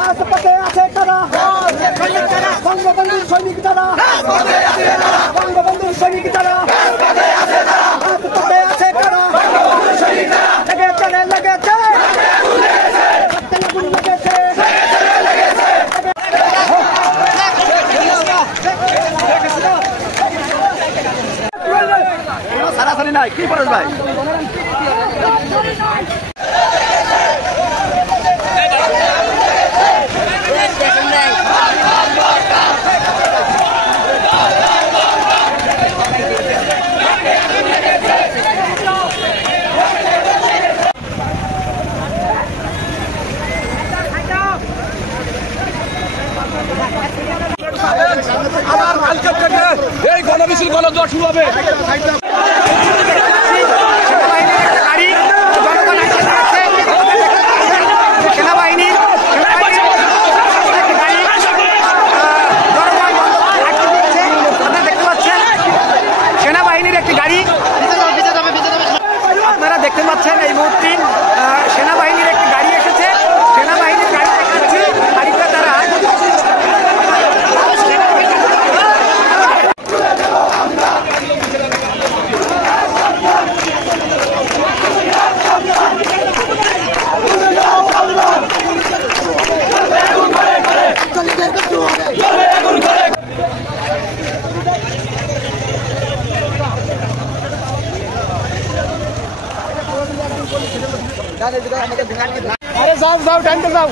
রাজপথে আছে কারা বঙ্গবন্ধুর সৈনিক যারা বঙ্গবন্ধুর সৈনিক যারা রাজপথে আছে কারা লেগেছে লেগেছে সারাসারি নাই কি পরেশ ভাই আবার কালকে থেকে এই গণমিছিল গণজোয়ার শুরু হবে। সেনাবাহিনীর একটি গাড়ি আপনারা দেখতে পাচ্ছেন এই মুহূর্তে সেনাবাহিনীর একটি গাড়ি এসেছে। সেনাবাহিনীর গাড়ি দেখাচ্ছি গাড়িতে তারা अरे जाओ जाओ टाइम पे जाओ।